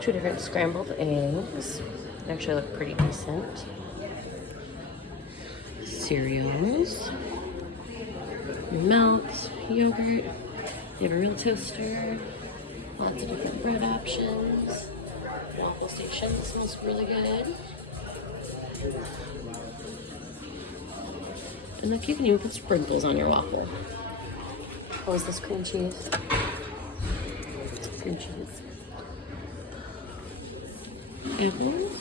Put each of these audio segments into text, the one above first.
2 different scrambled eggs. They actually look pretty decent. Cereals. Your milks, yogurt. They have a real toaster. Lots of different bread options. Waffle station smells really good. And look, you can even put sprinkles on your waffle. What was this cream cheese? Cream cheese. Apples.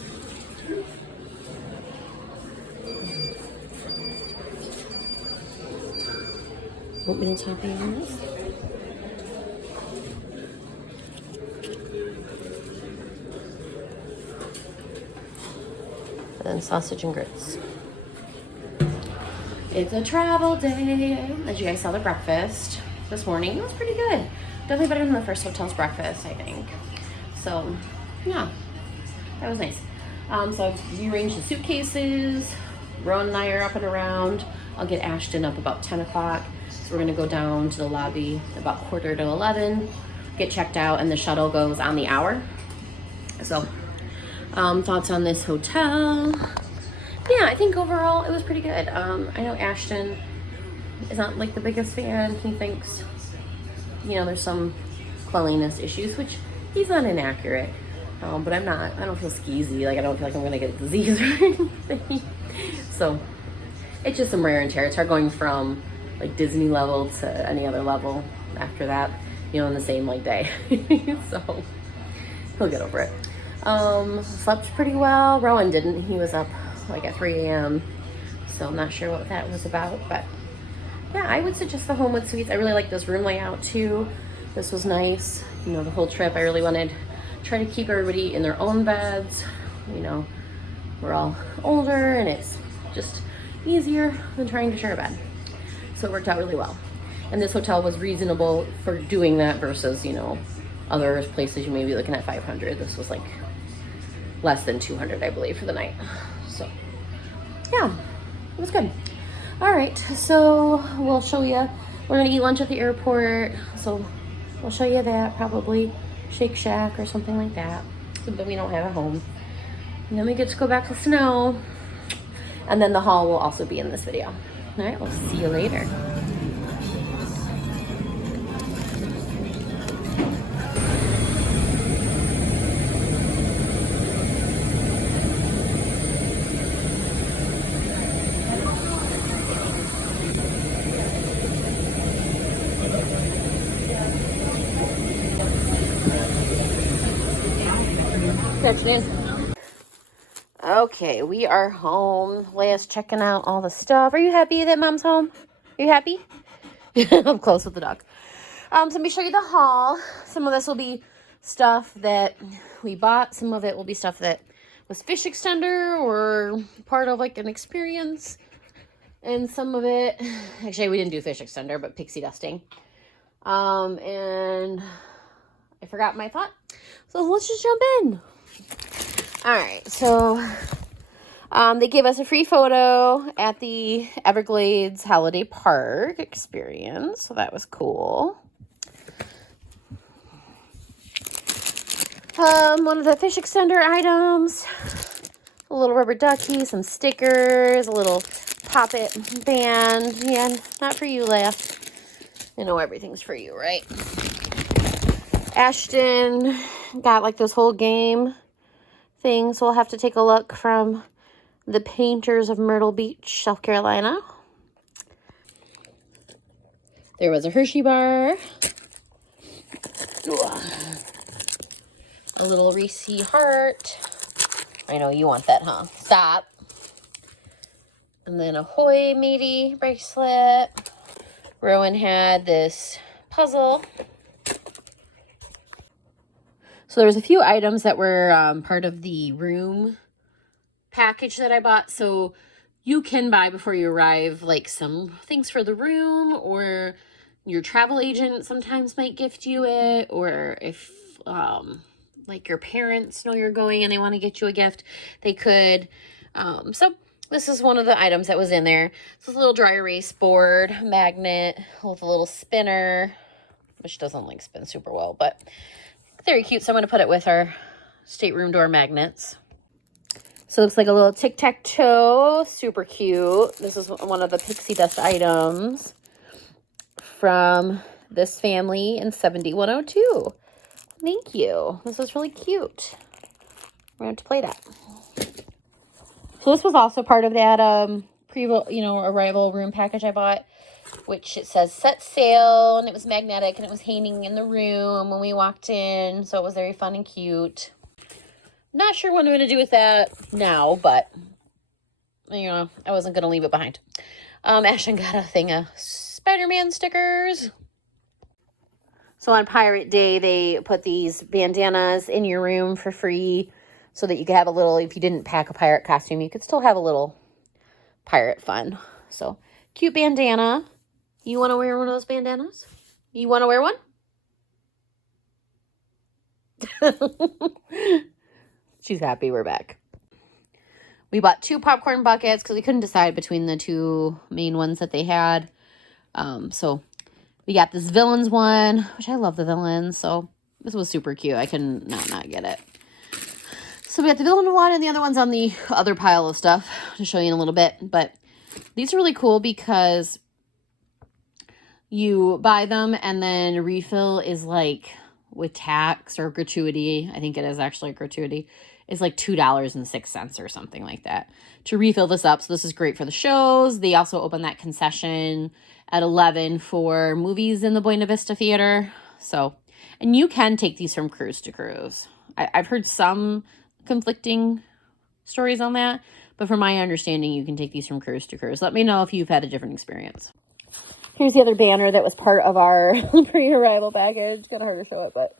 Oatmeal toppings. And sausage and grits. It's a travel day. As you guys saw the breakfast this morning, it was pretty good. Definitely better than the first hotel's breakfast, I think. So, yeah, that was nice. So I've rearranged the suitcases. Rowan and I are up and around. I'll get Ashton up about 10 o'clock. So we're gonna go down to the lobby about 10:45, get checked out, and the shuttle goes on the hour. So, thoughts on this hotel? Yeah, I think overall it was pretty good. I know Ashton is not like the biggest fan. He thinks, you know, there's some cleanliness issues, which he's not inaccurate. But I'm not. I don't feel skeezy. Like, I don't feel like I'm gonna get a disease or anything. So it's just some wear and tear. It's hard going from like Disney level to any other level after that, you know, in the same like day. So he'll get over it. Slept pretty well. Rowan didn't. He was up like at 3 a.m. So I'm not sure what that was about, but yeah, I would suggest the Homewood Suites. I really like this room layout too. This was nice. You know, the whole trip I really wanted to try to keep everybody in their own beds. You know, we're all older and it's just easier than trying to share a bed. So it worked out really well. And this hotel was reasonable for doing that versus, you know, other places you may be looking at 500. This was like less than 200, I believe, for the night. So yeah, it was good. All right, so we'll show you. We're gonna eat lunch at the airport. So we'll show you that, probably Shake Shack or something like that. But we don't have a home. And then we get to go back to Snow. And then the haul will also be in this video. All right, we'll see you later. Good afternoon. Okay, we are home. Leia's checking out all the stuff. Are you happy that Mom's home? Are you happy? I'm close with the dog. So let me show you the haul. Some of this will be stuff that we bought. Some of it will be stuff that was fish extender or part of like an experience. And some of it, actually we didn't do fish extender, but pixie dusting. And I forgot my thought. So let's just jump in. All right, so they gave us a free photo at the Everglades Holiday Park experience, so that was cool. One of the fish extender items, a little rubber ducky, some stickers, a little pop-it band. Yeah, not for you, Leia. You know everything's for you, right? Ashton got like this whole game thing, so we'll have to take a look from the painters of Myrtle Beach, South Carolina. There was a Hershey bar, a little Reese heart. I know you want that, huh? Stop. And then a Hoy matey bracelet. Rowan had this puzzle. So there was a few items that were part of the room package that I bought. So you can buy before you arrive like some things for the room, or your travel agent sometimes might gift you it, or if like your parents know you're going and they want to get you a gift, they could. So this is one of the items that was in there. This is a little dry erase board magnet with a little spinner, which doesn't like spin super well, but very cute. So I'm going to put it with our stateroom door magnets. So it looks like a little tic-tac-toe. Super cute. This is one of the pixie dust items from this family in 7102. Thank you. This is really cute. We're going to have to play that. So this was also part of that arrival room package I bought, which it says set sail, and it was magnetic, and it was hanging in the room when we walked in, so it was very fun and cute. Not sure what I'm going to do with that now, but, I wasn't going to leave it behind. Ashton got a thing of Spider-Man stickers. So on Pirate Day, they put these bandanas in your room for free so that you could have a little, if you didn't pack a pirate costume, you could still have a little pirate fun. So, cute bandana. You want to wear one of those bandanas? You want to wear one? She's happy we're back. We bought 2 popcorn buckets because we couldn't decide between the 2 main ones that they had. So we got this villains one, which I love the villains. So this was super cute. I couldn't not get it. So we got the villain one, and the other one's on the other pile of stuff to show you in a little bit. But these are really cool because you buy them and then refill is like with tax or gratuity. I think it is actually a gratuity. It's like $2.06 or something like that to refill this up. So this is great for the shows. They also open that concession at 11 for movies in the Buena Vista Theater. So, and you can take these from cruise to cruise. I've heard some conflicting stories on that, but from my understanding, you can take these from cruise to cruise. Let me know if you've had a different experience. Here's the other banner that was part of our pre-arrival package. Kind of hard to show it, but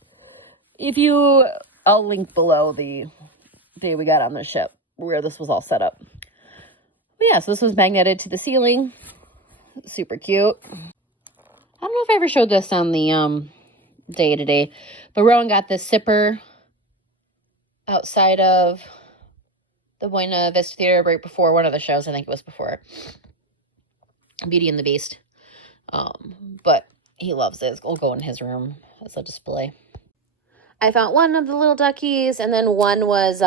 I'll link below the day we got on the ship where this was all set up. But yeah, so this was magneted to the ceiling. Super cute. I don't know if I ever showed this on the day today, but Rowan got this zipper outside of the Buena Vista Theater right before one of the shows. I think it was before Beauty and the Beast. But he loves it. It'll go in his room as a display. I found one of the little duckies, and then one was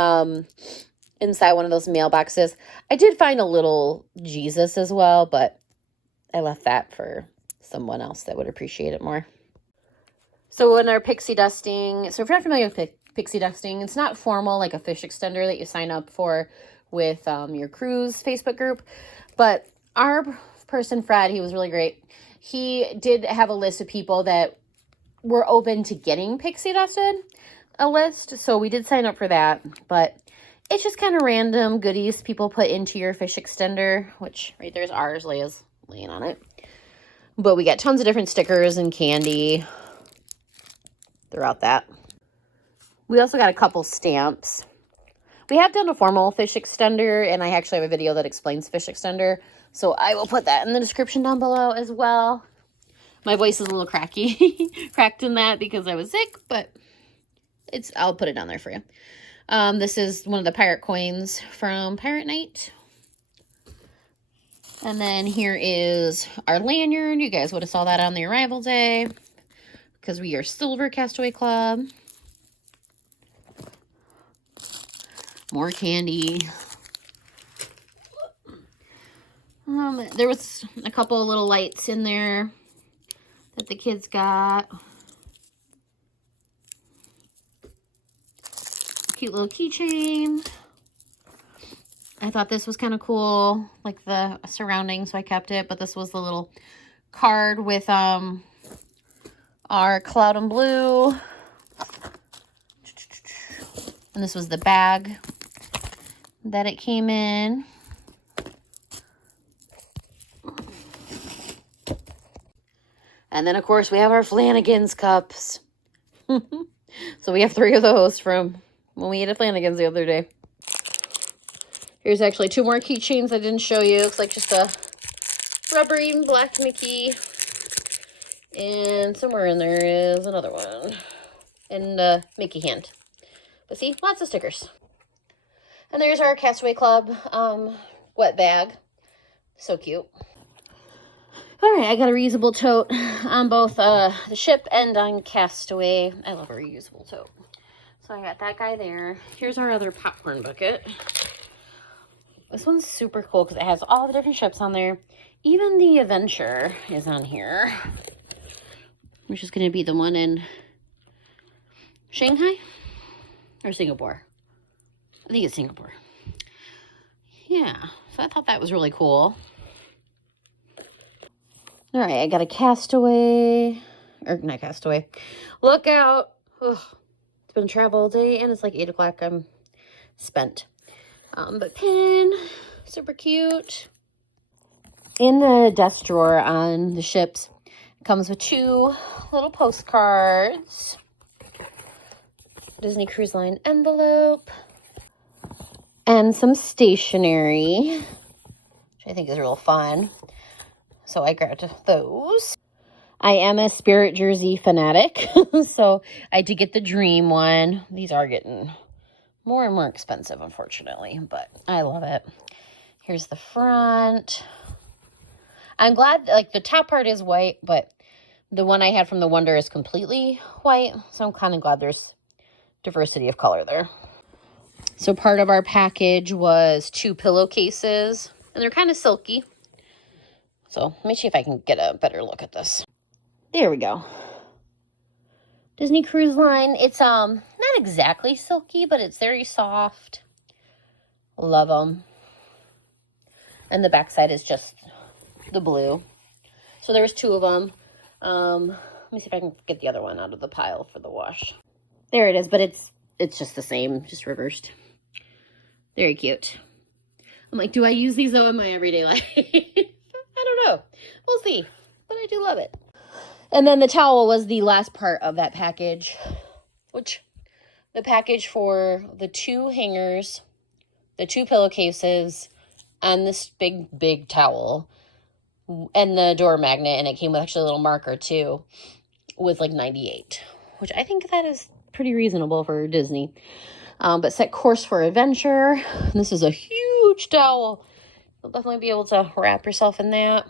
inside one of those mailboxes. I did find a little Jesus as well, but I left that for someone else that would appreciate it more. So in our pixie dusting, so if you're not familiar with pixie dusting, it's not formal like a fish extender that you sign up for with your cruise Facebook group, but our person, Fred, he was really great. He did have a list of people that were open to getting pixie dusted, a list, so we did sign up for that, but it's just kind of random goodies people put into your fish extender, which right there's ours, Leia's laying on it. But we got tons of different stickers and candy throughout that. We also got a couple stamps. We have done a formal fish extender, and I actually have a video that explains fish extender, so I will put that in the description down below as well. My voice is a little cracked in that because I was sick, but I'll put it down there for you. This is one of the pirate coins from Pirate Night. And then here is our lanyard. You guys would have saw that on the arrival day because we are Silver Castaway Club. More candy. There was a couple of little lights in there that the kids got. Cute little keychain. I thought this was kind of cool, like the surrounding, so I kept it. But this was the little card with our cloud and blue. And this was the bag that it came in. And then, of course, we have our Flanagan's cups. So we have 3 of those from when we ate at Flanagan's the other day. Here's actually 2 more keychains I didn't show you. Looks like just a rubbery black Mickey. And somewhere in there is another one. And a Mickey hand. But see, lots of stickers. And there's our Castaway Club wet bag. So cute. All right, I got a reusable tote on both the ship and on Castaway. I love a reusable tote. So I got that guy there. Here's our other popcorn bucket. This one's super cool because it has all the different ships on there. Even the Adventure is on here, which is going to be the one in Shanghai or Singapore. I think it's Singapore. Yeah, so I thought that was really cool. All right, I got a Castaway, or not Castaway, Lookout. Ugh, it's been a travel day and it's like 8 o'clock. I'm spent. But pin, super cute. In the desk drawer on the ships, it comes with 2 little postcards. Disney Cruise Line envelope. And some stationery, which I think is real fun. So I grabbed those. I am a Spirit jersey fanatic, so I did get the Dream one. These are getting more and more expensive, unfortunately, but I love it. Here's the front. I'm glad, like, the top part is white, but the one I had from the Wonder is completely white, so I'm kind of glad there's diversity of color there. So part of our package was 2 pillowcases, and they're kind of silky. So let me see if I can get a better look at this. There we go. Disney Cruise Line. It's not exactly silky, but it's very soft. Love them. And the backside is just the blue. So there was 2 of them. Let me see if I can get the other one out of the pile for the wash. There it is, but it's just the same, just reversed. Very cute. I'm like, do I use these though in my everyday life? I don't know. We'll see. But I do love it. And then the towel was the last part of that package, which the package for the 2 hangers, the 2 pillowcases, and this big towel, and the door magnet, and it came with actually a little marker too, was like $98, which I think that is pretty reasonable for Disney. But set course for adventure. This is a huge towel. You'll definitely be able to wrap yourself in that.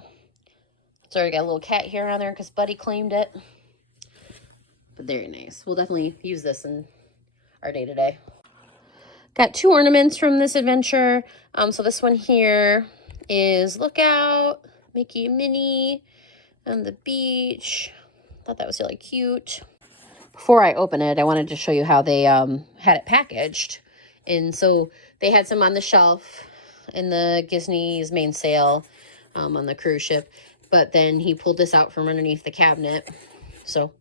It's already got a little cat hair on there because Buddy claimed it. But very nice. We'll definitely use this in our day-to-day. Got 2 ornaments from this adventure. So this one here is Lookout, Mickey and Minnie on the beach. Thought that was really cute. Before I open it, I wanted to show you how they had it packaged. And so they had some on the shelf in the Disney's main sale on the cruise ship. But then he pulled this out from underneath the cabinet. So,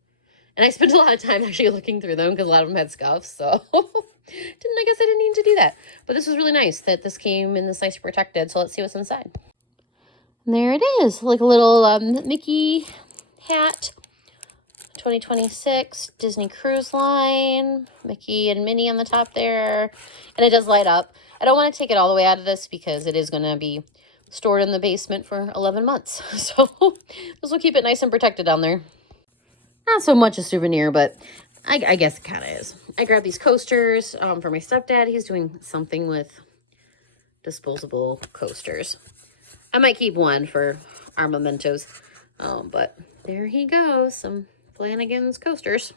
and I spent a lot of time actually looking through them because a lot of them had scuffs. So, I guess I didn't need to do that. But this was really nice that this came in this nice protected. So let's see what's inside. And there it is, like a little Mickey hat. 2026 Disney Cruise Line, Mickey and Minnie on the top there, and it does light up. I don't want to take it all the way out of this because it is going to be stored in the basement for 11 months. So this will keep it nice and protected down there. Not so much a souvenir, but I guess it kind of is. I grabbed these coasters for my stepdad. He's doing something with disposable coasters. I might keep one for our mementos, but there he goes, some Flanagan's coasters.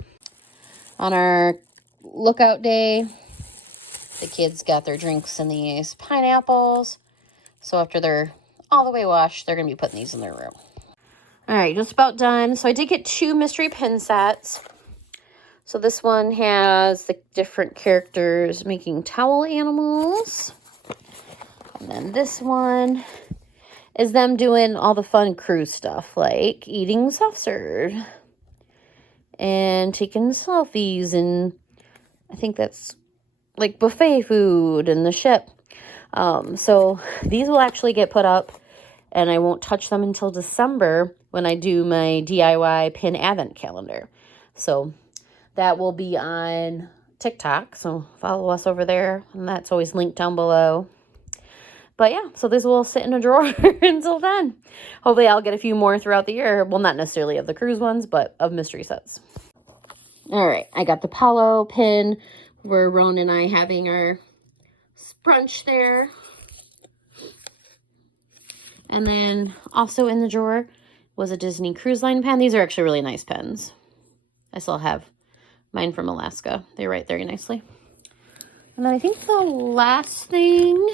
On our Lookout day, the kids got their drinks in these pineapples. So after they're all the way washed, they're going to be putting these in their room. All right, just about done. So I did get 2 mystery pin sets. So this one has the different characters making towel animals. And then this one is them doing all the fun cruise stuff, like eating soft serve and taking selfies, and I think that's like buffet food and the ship. So these will actually get put up, and I won't touch them until December when I do my DIY pin advent calendar. So that will be on TikTok, so follow us over there, and that's always linked down below. But yeah, so this will sit in a drawer until then. Hopefully I'll get a few more throughout the year. Well, not necessarily of the cruise ones, but of mystery sets. All right, I got the Palo pin. We're Roan and I having our brunch there. And then also in the drawer was a Disney Cruise Line pen. These are actually really nice pens. I still have Mine from Alaska. They write very nicely. And then I think the last thing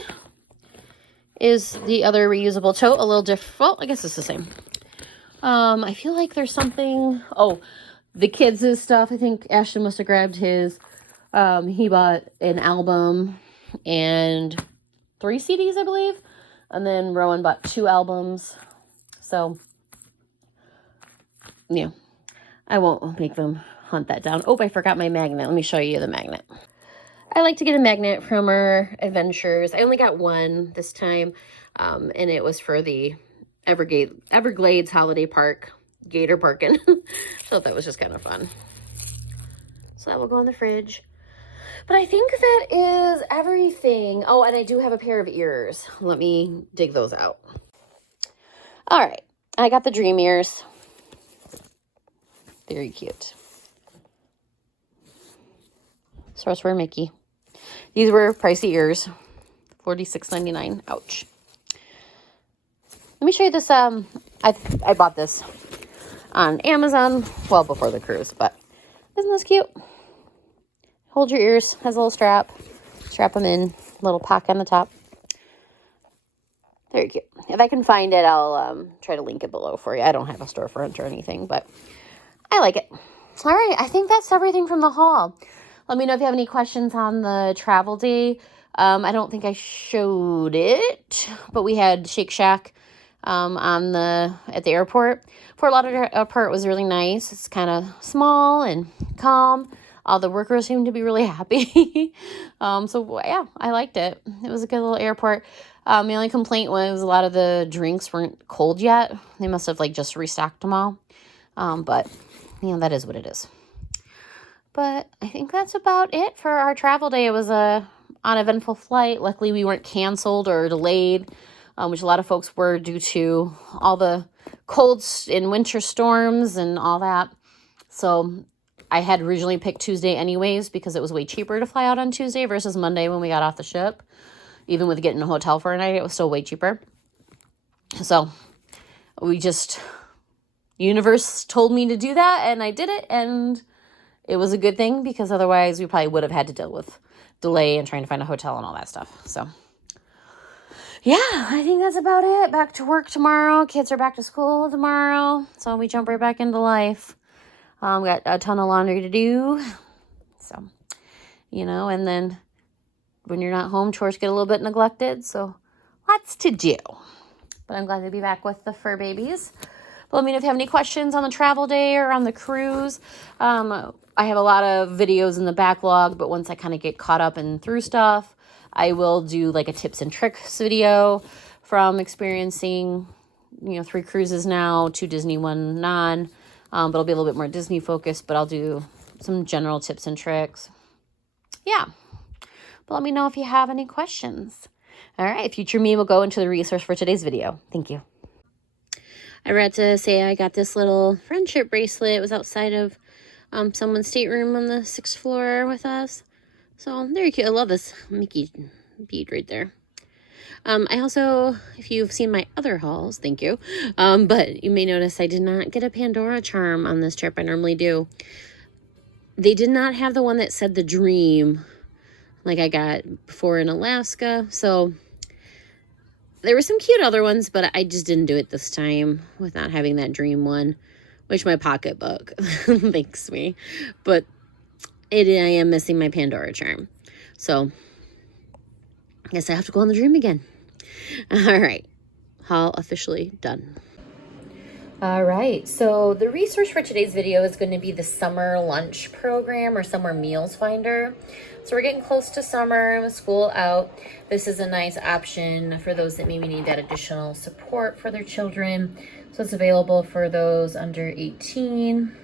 is the other reusable tote, a little different. Well, I guess it's the same. I feel like there's something. Oh, the kids' stuff. I think Ashton must have grabbed his. He bought an album and 3 CDs, I believe. And then Rowan bought 2 albums. So, yeah. I won't make them hunt that down. Oh, I forgot my magnet. Let me show you the magnet. I like to get a magnet from our adventures. I only got one this time, and it was for the Everglades Holiday Park, Gator Parkin'. So that was just kind of fun. So that will go in the fridge. But I think that is everything. Oh, and I do have a pair of ears. Let me dig those out. All right, I got the dream ears. Very cute. Source for Mickey. These were pricey ears, $46.99. Ouch. Let me show you this. I bought this on Amazon well before the cruise, but isn't this cute? Hold your ears. Has a little strap. Strap them in. Little pocket on the top. Very cute. If I can find it, I'll try to link it below for you. I don't have a storefront or anything, but I like it. All right. I think that's everything from the haul. Let me know if you have any questions on the travel day. I don't think I showed it, but we had Shake Shack at the airport. Fort Lauderdale Airport was really nice. It's kind of small and calm. All the workers seemed to be really happy. So yeah, I liked it. It was a good little airport. The only complaint was a lot of the drinks weren't cold yet. They must have just restocked them all. But that is what it is. But I think that's about it for our travel day. It was a uneventful flight. Luckily, we weren't canceled or delayed, which a lot of folks were due to all the colds and winter storms and all that. So I had originally picked Tuesday anyways because it was way cheaper to fly out on Tuesday versus Monday when we got off the ship. Even with getting a hotel for a night, it was still way cheaper. So universe told me to do that, and I did it, and it was a good thing because otherwise we probably would have had to deal with delay and trying to find a hotel and all that stuff. So yeah, I think that's about it. Back to work tomorrow. Kids are back to school tomorrow. So we jump right back into life. We got a ton of laundry to do. So, and then when you're not home, chores get a little bit neglected. So lots to do. But I'm glad to be back with the fur babies. Let me know if you have any questions on the travel day or on the cruise. I have a lot of videos in the backlog, but once I kind of get caught up and through stuff, I will do a tips and tricks video from experiencing, 3 cruises now, 2 Disney, 1 non. But it'll be a little bit more Disney focused, but I'll do some general tips and tricks. Yeah. But let me know if you have any questions. All right. Future me will go into the resource for today's video. Thank you. I forgot to say I got this little friendship bracelet. It was outside of someone's stateroom on the 6th floor with us. So very cute. I love this Mickey bead right there. I also, if you've seen my other hauls, thank you. But you may notice I did not get a Pandora charm on this trip. I normally do. They did not have the one that said the dream like I got before in Alaska. So there were some cute other ones, but I just didn't do it this time with not having that dream one, which my pocketbook thanks me. But I am missing my Pandora charm. So I guess I have to go on the dream again. All right. Haul officially done. All right. So the resource for today's video is going to be the summer lunch program or summer meals finder. So we're getting close to summer with school out. This is a nice option for those that maybe need that additional support for their children. So it's available for those under 18.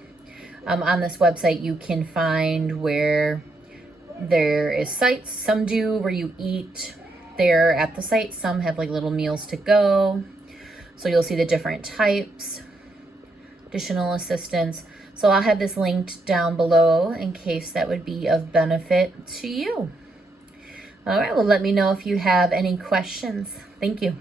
On this website, you can find where there is sites. Some do where you eat there at the site. Some have little meals to go. So you'll see the different types, additional assistance. So I'll have this linked down below in case that would be of benefit to you. All right, well, let me know if you have any questions. Thank you.